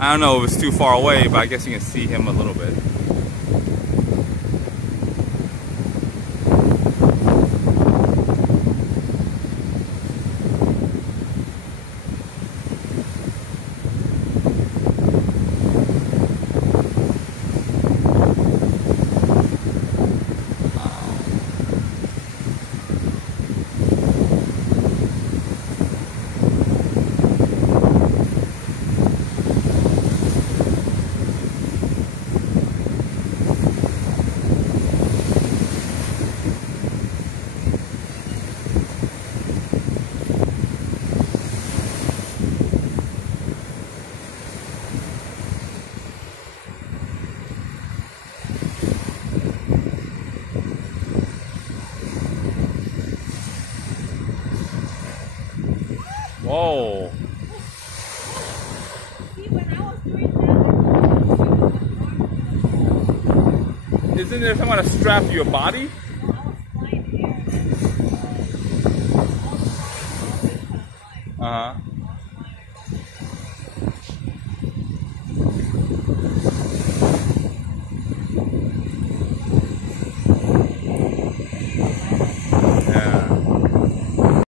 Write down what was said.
I don't know if it's too far away, but I guess you can see him a little bit. Whoa. Isn't there someone to strap to your body? Uh-huh.